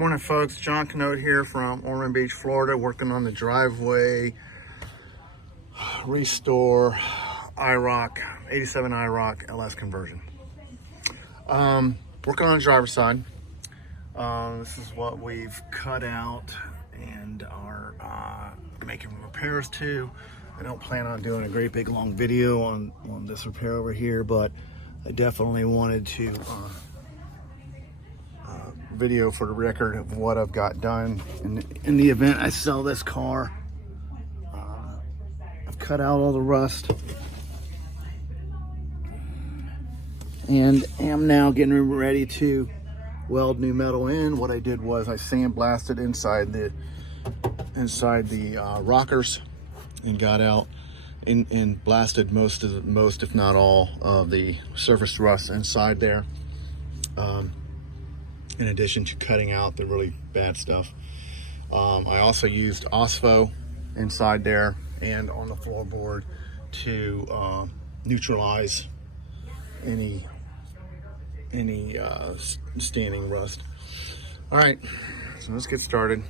Morning folks, John Canode here from Ormond Beach, Florida, working on the driveway restore iRock, 87 iRock LS conversion. Working on the driver's side. This is what we've cut out and are making repairs to. I don't plan on doing a great big long video on this repair over here, but I definitely wanted to video for the record of what I've got done. In the event I sell this car, I've cut out all the rust and am now getting ready to weld new metal in. What I did was I sandblasted inside the rockers and got out and blasted most if not all of the surface rust inside there, in addition to cutting out the really bad stuff. I also used OSFO inside there and on the floorboard to neutralize any standing rust. All right, so let's get started.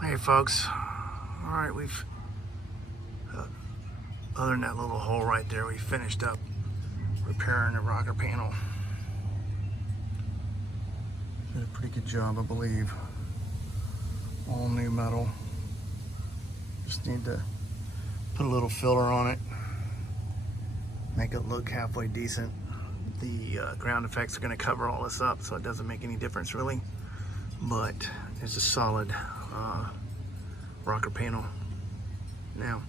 Hey folks, all right, we've other than that little hole right there, we finished up repairing the rocker panel. Did a pretty good job, I believe. All new metal. Just need to put a little filler on it, make it look halfway decent. The ground effects are going to cover all this up, so it doesn't make any difference really, but it's a solid rocker panel now.